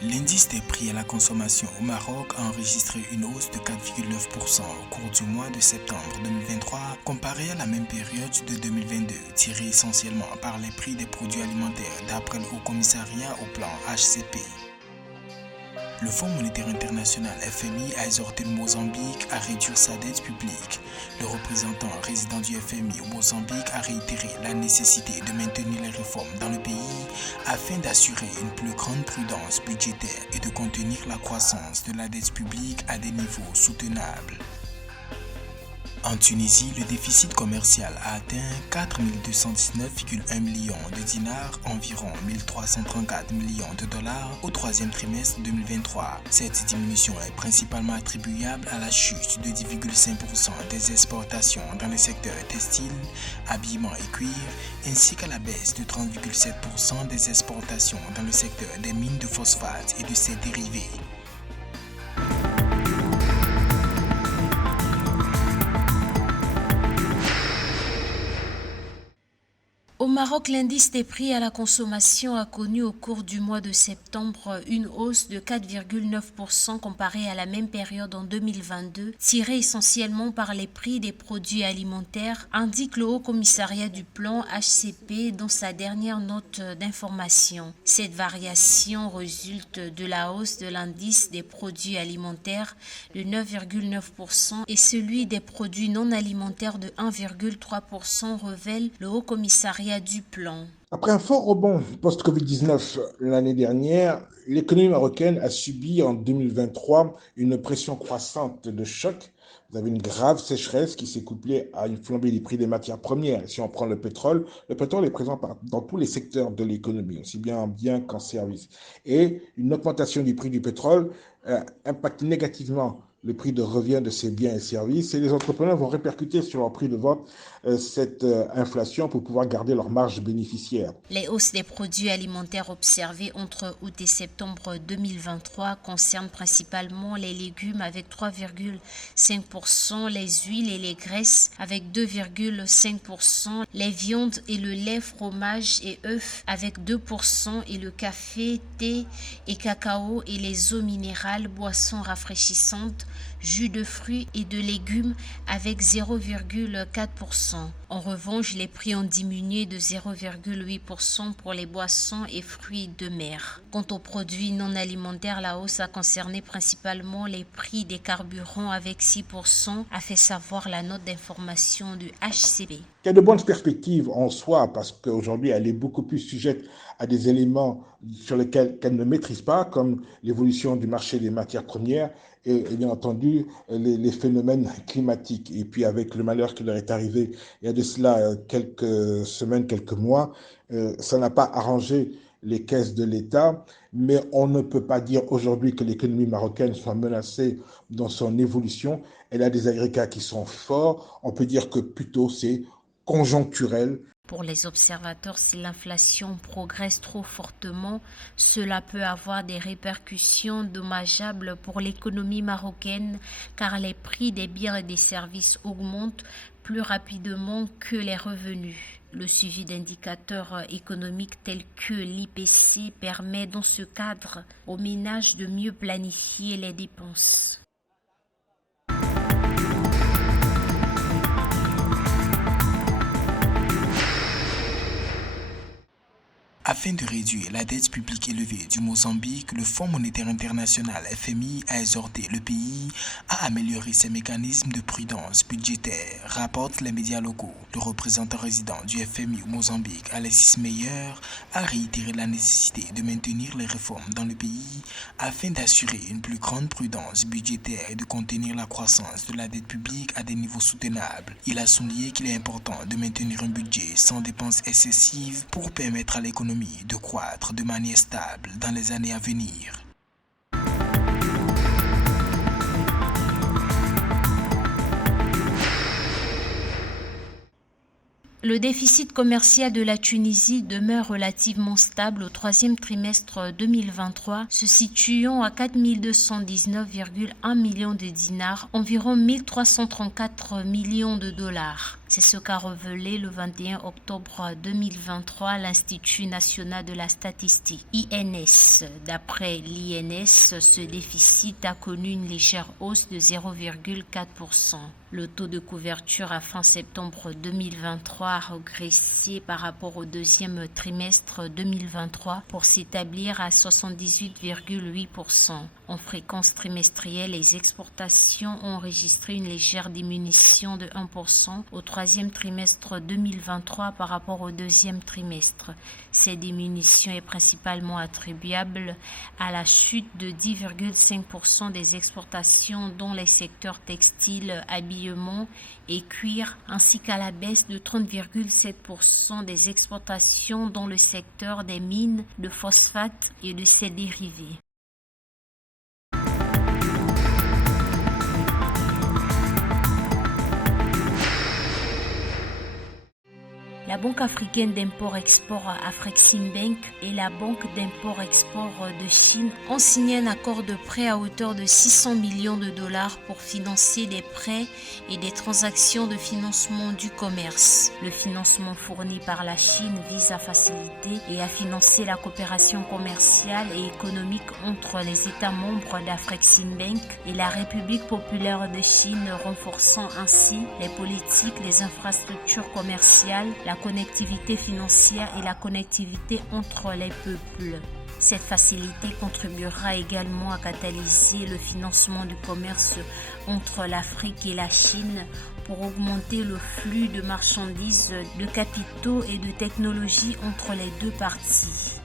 L'indice des prix à la consommation au Maroc a enregistré une hausse de 4,9% au cours du mois de septembre 2023 comparé à la même période de 2022, tiré essentiellement par les prix des produits alimentaires d'après le Haut Commissariat au plan HCP. Le Fonds monétaire international FMI a exhorté le Mozambique à réduire sa dette publique. Le représentant résident du FMI au Mozambique a réitéré la nécessité de maintenir les réformes dans le pays afin d'assurer une plus grande prudence budgétaire et de contenir la croissance de la dette publique à des niveaux soutenables. En Tunisie, le déficit commercial a atteint 4 219,1 millions de dinars, environ 1334 millions de dollars au troisième trimestre 2023. Cette diminution est principalement attribuable à la chute de 10,5% des exportations dans les secteurs textile, habillement et cuir, ainsi qu'à la baisse de 30,7% des exportations dans le secteur des mines de phosphate et de ses dérivés. Au Maroc, l'indice des prix à la consommation a connu au cours du mois de septembre une hausse de 4,9% comparée à la même période en 2022, tirée essentiellement par les prix des produits alimentaires, indique le Haut Commissariat du plan HCP dans sa dernière note d'information. Cette variation résulte de la hausse de l'indice des produits alimentaires de 9,9% et celui des produits non alimentaires de 1,3%, révèle le Haut Commissariat du plan. Après un fort rebond post-Covid-19 l'année dernière, l'économie marocaine a subi en 2023 une pression croissante de choc. Vous avez une grave sécheresse qui s'est couplée à une flambée des prix des matières premières. Si on prend le pétrole est présent dans tous les secteurs de l'économie, aussi bien en biens qu'en services. Et une augmentation du prix du pétrole impacte négativement le prix de revient de ces biens et services, et les entrepreneurs vont répercuter sur leur prix de vente cette inflation pour pouvoir garder leur marge bénéficiaire. Les hausses des produits alimentaires observées entre août et septembre 2023 concernent principalement les légumes avec 3,5%, les huiles et les graisses avec 2,5%, les viandes et le lait, fromage et œufs avec 2% et le café, thé et cacao et les eaux minérales, boissons rafraîchissantes, jus de fruits et de légumes avec 0,4%. En revanche, les prix ont diminué de 0,8% pour les boissons et fruits de mer. Quant aux produits non alimentaires, la hausse a concerné principalement les prix des carburants avec 6%, a fait savoir la note d'information du HCP. Il y a de bonnes perspectives en soi parce qu'aujourd'hui, elle est beaucoup plus sujette à des éléments sur lesquels qu'elle ne maîtrise pas, comme l'évolution du marché des matières premières et bien entendu les phénomènes climatiques. Et puis avec le malheur qui leur est arrivé il y a de cela quelques semaines, quelques mois, ça n'a pas arrangé les caisses de l'État, mais on ne peut pas dire aujourd'hui que l'économie marocaine soit menacée dans son évolution. Elle a des agrégats qui sont forts. On peut dire que plutôt c'est conjoncturel. Pour les observateurs, si l'inflation progresse trop fortement, cela peut avoir des répercussions dommageables pour l'économie marocaine car les prix des biens et des services augmentent plus rapidement que les revenus. Le suivi d'indicateurs économiques tels que l'IPC permet dans ce cadre aux ménages de mieux planifier les dépenses. Afin de réduire la dette publique élevée du Mozambique, le Fonds monétaire international FMI a exhorté le pays à améliorer ses mécanismes de prudence budgétaire, rapportent les médias locaux. Le représentant résident du FMI au Mozambique, Alexis Meyer, a réitéré la nécessité de maintenir les réformes dans le pays afin d'assurer une plus grande prudence budgétaire et de contenir la croissance de la dette publique à des niveaux soutenables. Il a souligné qu'il est important de maintenir un budget sans dépenses excessives pour permettre à l'économie de croître de manière stable dans les années à venir. Le déficit commercial de la Tunisie demeure relativement stable au troisième trimestre 2023, se situant à 4 219,1 millions de dinars, environ 1334 millions de dollars. C'est ce qu'a révélé le 21 octobre 2023 l'Institut national de la statistique, INS. D'après l'INS, ce déficit a connu une légère hausse de 0,4%. Le taux de couverture à fin septembre 2023 a régressé par rapport au deuxième trimestre 2023 pour s'établir à 78,8%. En fréquence trimestrielle, les exportations ont enregistré une légère diminution de 1% au troisième trimestre 2023 par rapport au deuxième trimestre. Cette diminution est principalement attribuable à la chute de 10,5% des exportations dans les secteurs textiles, habillement et cuir, ainsi qu'à la baisse de 30,7% des exportations dans le secteur des mines, de phosphate et de ses dérivés. La Banque africaine d'import-export Afreximbank et la Banque d'import-export de Chine ont signé un accord de prêt à hauteur de 600 millions de dollars pour financer des prêts et des transactions de financement du commerce. Le financement fourni par la Chine vise à faciliter et à financer la coopération commerciale et économique entre les États membres d'Afreximbank et la République populaire de Chine, renforçant ainsi les politiques, les infrastructures commerciales, la connectivité financière et la connectivité entre les peuples. Cette facilité contribuera également à catalyser le financement du commerce entre l'Afrique et la Chine pour augmenter le flux de marchandises, de capitaux et de technologies entre les deux parties.